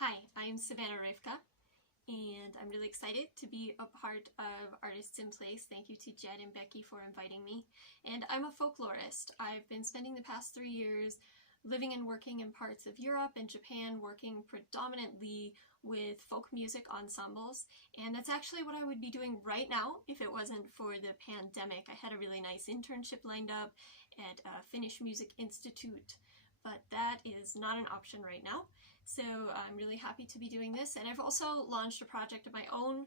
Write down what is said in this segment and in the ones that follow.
Hi, I'm Apareka, and I'm really excited to be a part of Artists in Place. Thank you to Jed and Becky for inviting me. And I'm a folklorist. I've been spending the past 3 years living and working in parts of Europe and Japan, working predominantly with folk music ensembles. And that's actually what I would be doing right now if it wasn't for the pandemic. I had a really nice internship lined up at Finnish Music Institute, but that is not an option right now. So I'm really happy to be doing this. And I've also launched a project of my own.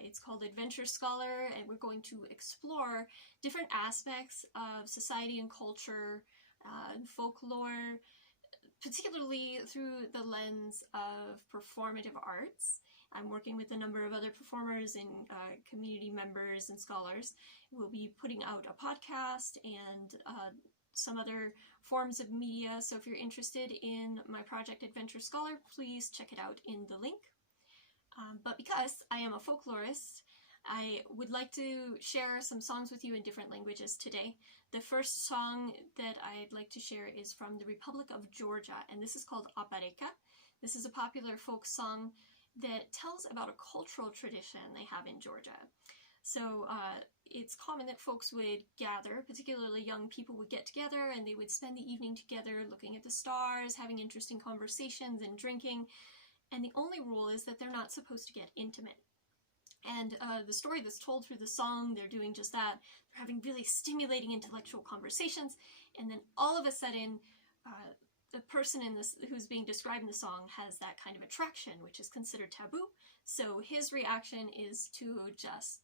It's called Adventure Scholar, and we're going to explore different aspects of society and culture, folklore, particularly through the lens of performative arts. I'm working with a number of other performers and community members and scholars. We'll be putting out a podcast and some other forms of media, so if you're interested in my project Adventure Scholar, please check it out in the link. But because I am a folklorist, I would like to share some songs with you in different languages today. The first song that I'd like to share is from the Republic of Georgia, and this is called Apareka. This is a popular folk song that tells about a cultural tradition they have in Georgia. So it's common that folks would gather, particularly young people would get together, and they would spend the evening together looking at the stars, having interesting conversations and drinking. And the only rule is that they're not supposed to get intimate. And the story that's told through the song, they're doing just that. They're having really stimulating intellectual conversations, and then all of a sudden, the person who's being described in the song has that kind of attraction, which is considered taboo. So his reaction is to just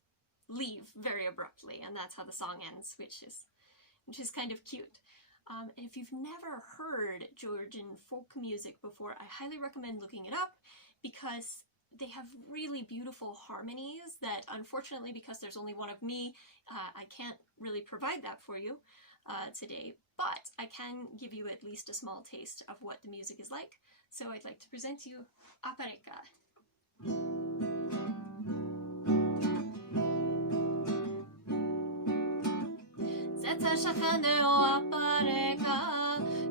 leave very abruptly, and that's how the song ends, which is kind of cute. And if you've never heard Georgian folk music before, I highly recommend looking it up, because they have really beautiful harmonies that, unfortunately, because there's only one of me, I can't really provide that for you today, but I can give you at least a small taste of what the music is like. So I'd like to present to you Apareka. Shachane o Apareka,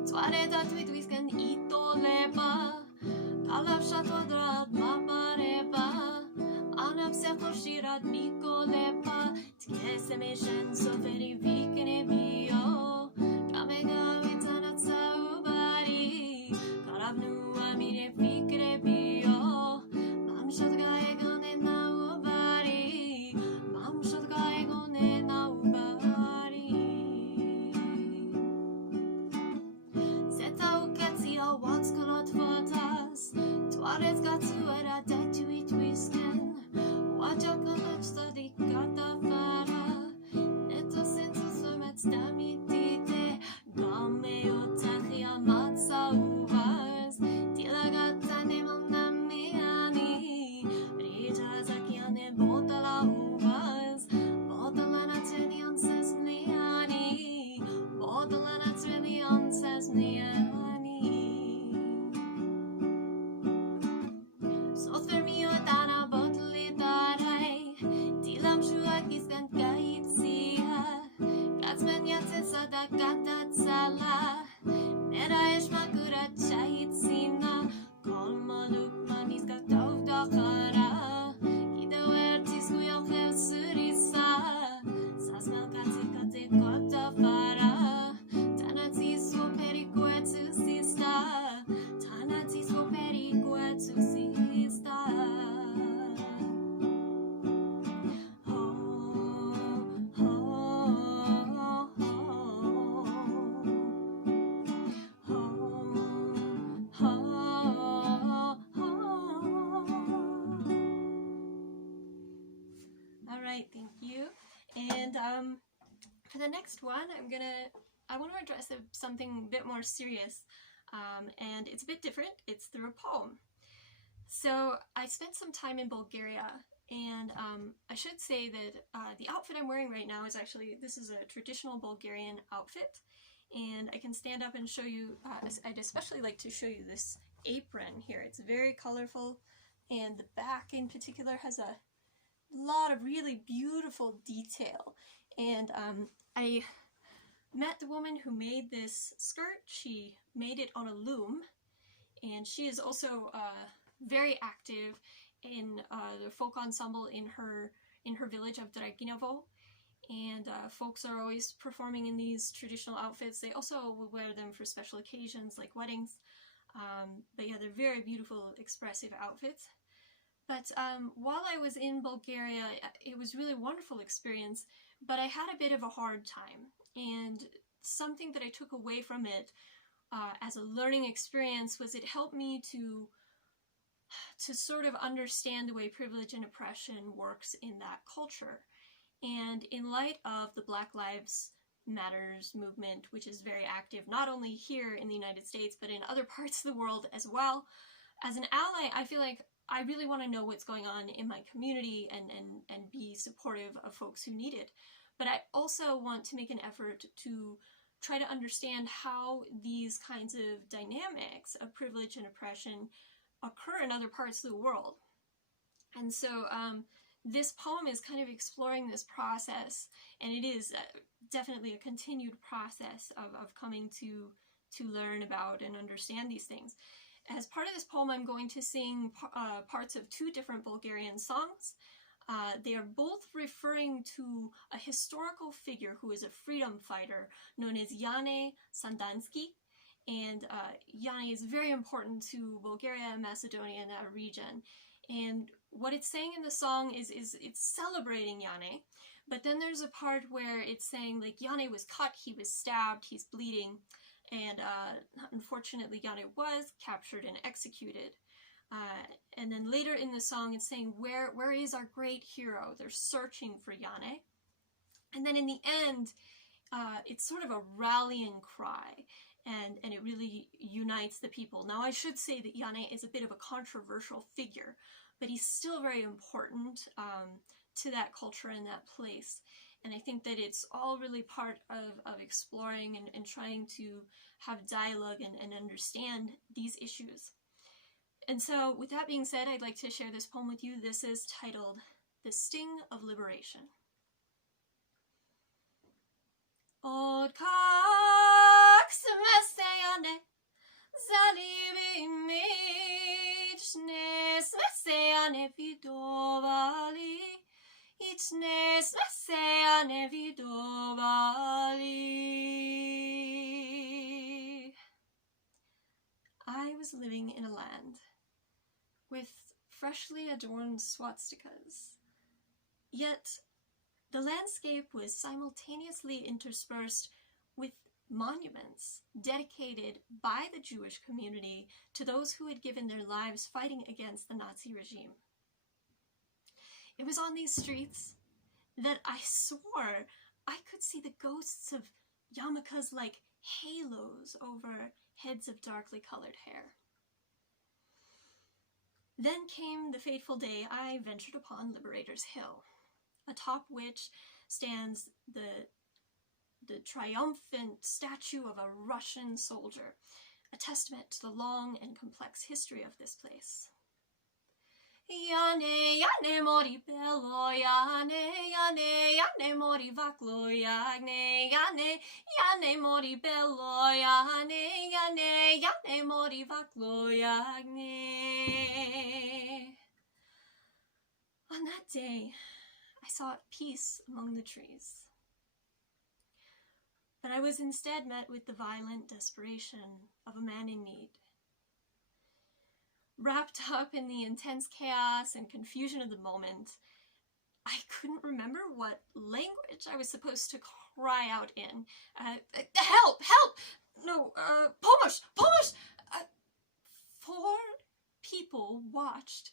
Tware da Twitwisken Itoleba, Kalab Shatodrad Mapareba, Anab Sekoshirad Mikolepa, Tkesemeshen Soferi Vikene Bio, Kamega Vitanat Saubari, Karabnu Amire Fikre Bio, Mam Shotgaegone Naubari, Mam Shotgaegone Naubari. Twarez got to a dead to twisken. Watch out, college study, got the fara. Neto sensus formats damitite. Gameo tachia matsa uvas. Tilagata nemonamiani. Rita zakiane botala uvas. Botalana trenion says niani. Botalana trenion says niani. Gata tsala, nera eshmakura chahitsina, kolmaluk mamiska tavdakara, kidoertis kuyoche surisa, sasmal kate kota fara, tanatis o periquetu sista, tanatis o periquetu sista. Thank you. And for the next one, I want to address something a bit more serious, and it's a bit different. It's through a poem. So I spent some time in Bulgaria, and I should say that the outfit I'm wearing right now is this is a traditional Bulgarian outfit, and I can stand up and show you, I'd especially like to show you this apron here. It's very colorful, and the back in particular has a lot of really beautiful detail. And I met the woman who made this skirt. She made it on a loom, and she is also very active in the folk ensemble in her village of Draginovo. And folks are always performing in these traditional outfits. They also will wear them for special occasions like weddings. But yeah, they're very beautiful, expressive outfits. But while I was in Bulgaria, it was really a wonderful experience, but I had a bit of a hard time. And something that I took away from it as a learning experience was it helped me to sort of understand the way privilege and oppression works in that culture. And in light of the Black Lives Matters movement, which is very active not only here in the United States, but in other parts of the world as well, as an ally, I feel like I really want to know what's going on in my community and be supportive of folks who need it. But I also want to make an effort to try to understand how these kinds of dynamics of privilege and oppression occur in other parts of the world. And so this poem is kind of exploring this process, and it is definitely a continued process of coming to learn about and understand these things. As part of this poem, I'm going to sing parts of two different Bulgarian songs. They are both referring to a historical figure who is a freedom fighter known as Yane Sandanski. And Yane is very important to Bulgaria and Macedonia and that region. And what it's saying in the song is it's celebrating Yane, but then there's a part where it's saying, like, Yane was cut, he was stabbed, he's bleeding, and unfortunately Yane was captured and executed. And then later in the song it's saying, where is our great hero? They're searching for Yane. And then in the end, it's sort of a rallying cry. And it really unites the people. Now, I should say that Yane is a bit of a controversial figure, but he's still very important to that culture and that place. And I think that it's all really part of exploring and trying to have dialogue and understand these issues. And so, with that being said, I'd like to share this poem with you. This is titled, The Sting of Liberation. Od kak sme se Jane zalibili ne sme se Jane vidovali, ne sme se Jane vidovali. I was living in a land with freshly adorned swastikas, yet the landscape was simultaneously interspersed with monuments dedicated by the Jewish community to those who had given their lives fighting against the Nazi regime. It was on these streets that I swore I could see the ghosts of yarmulkes like halos over heads of darkly colored hair. Then came the fateful day I ventured upon Liberator's Hill, atop which stands the triumphant statue of a Russian soldier, a testament to the long and complex history of this place. Yane, Yane mori bello, Yane, Yane, Yane mori vaklo, Yane, Yane, Yane mori bello, Yane, Yane, Yane mori vaklo, Yane. On that day, I sought peace among the trees. But I was instead met with the violent desperation of a man in need. Wrapped up in the intense chaos and confusion of the moment, I couldn't remember what language I was supposed to cry out in. Help! Help! No, pomosh! Pomosh! 4 people watched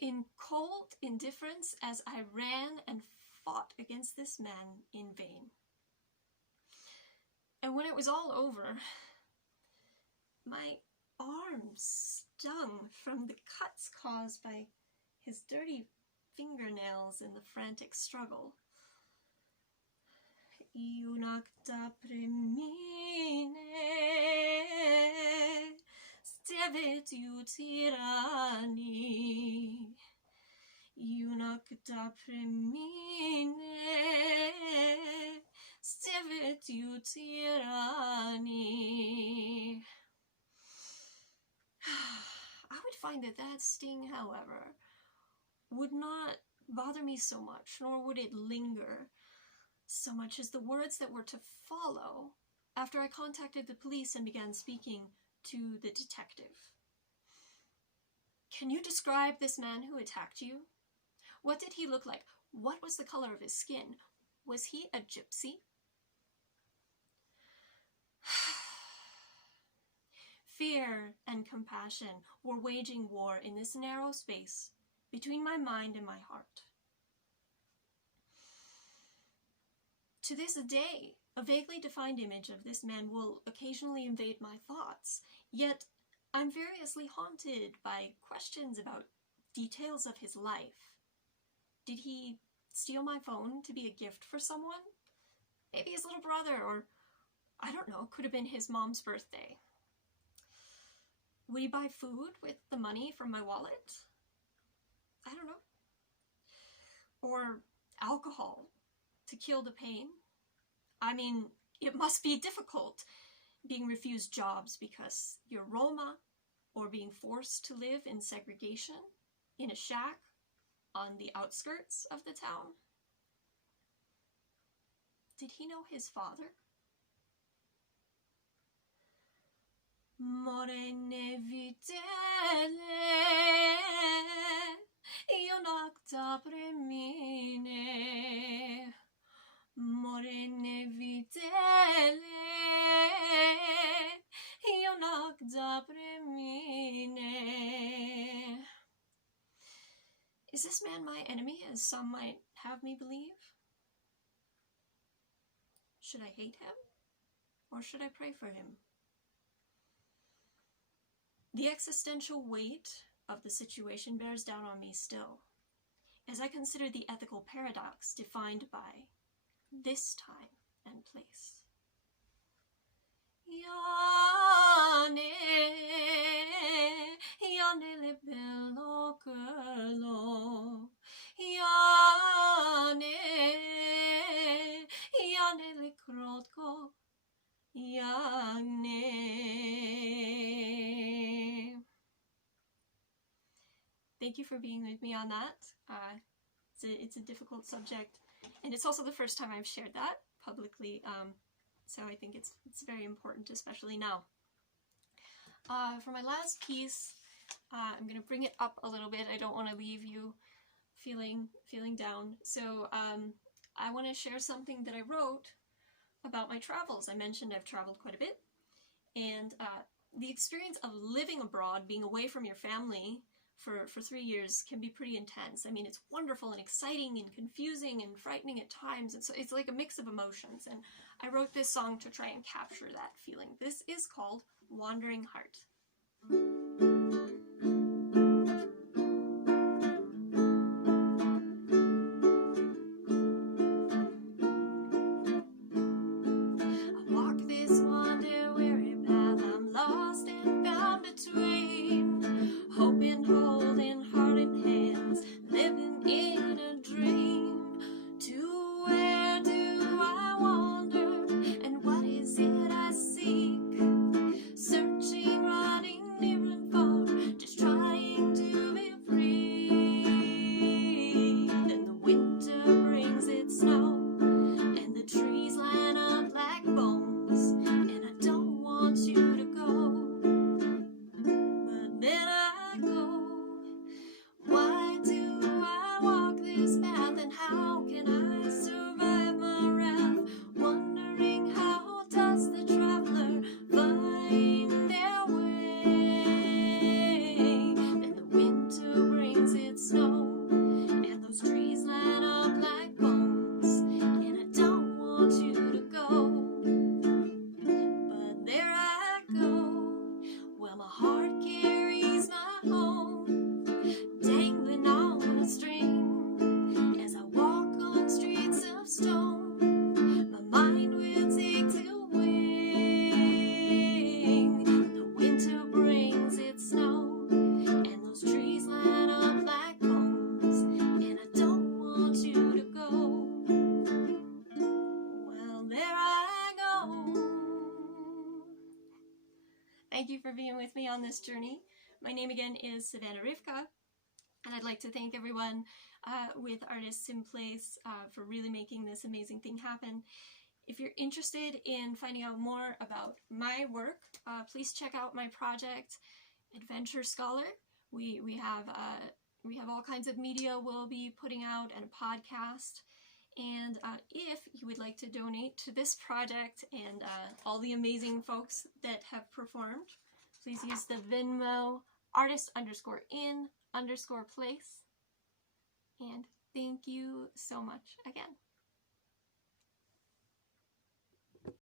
in cold indifference as I ran and fought against this man in vain. And when it was all over, my arms stung from the cuts caused by his dirty fingernails in the frantic struggle. Iunakta premine, stevet utirani. Iunakta premine, stevet utirani. I would find that sting, however, would not bother me so much, nor would it linger so much as the words that were to follow after I contacted the police and began speaking to the detective. Can you describe this man who attacked you? What did he look like? What was the color of his skin? Was he a gypsy? Fear and compassion were waging war in this narrow space between my mind and my heart. To this day, a vaguely defined image of this man will occasionally invade my thoughts, yet I'm variously haunted by questions about details of his life. Did he steal my phone to be a gift for someone? Maybe his little brother, or I don't know, could have been his mom's birthday. Would he buy food with the money from my wallet? I don't know. Or alcohol to kill the pain? I mean, it must be difficult being refused jobs because you're Roma, or being forced to live in segregation in a shack on the outskirts of the town. Did he know his father? Morene vitele, io nocta premine. Morene vitele, io nocta premine. Is this man my enemy, as some might have me believe? Should I hate him, or should I pray for him? The existential weight of the situation bears down on me still, as I consider the ethical paradox defined by this time and place. Yane le bello curlo. Yane le krotko. Yane. Thank you for being with me on that. It's a difficult subject, and it's also the first time I've shared that publicly, so I think it's very important, especially now. For my last piece, I'm going to bring it up a little bit. I don't want to leave you feeling down. So I want to share something that I wrote about my travels. I mentioned I've traveled quite a bit, and the experience of living abroad, being away from your family for 3 years, can be pretty intense. I mean, it's wonderful and exciting and confusing and frightening at times, and so it's like a mix of emotions, and I wrote this song to try and capture that feeling. This is called Wandering Heart. Thank you for being with me on this journey. my name again is Savannah Rivka, and I'd like to thank everyone with Artists in Place for really making this amazing thing happen. If you're interested in finding out more about my work, please check out my project, Adventure Scholar. We have all kinds of media we'll be putting out and a podcast. And if you would like to donate to this project and all the amazing folks that have performed, please use the Venmo artist_in_place. And thank you so much again.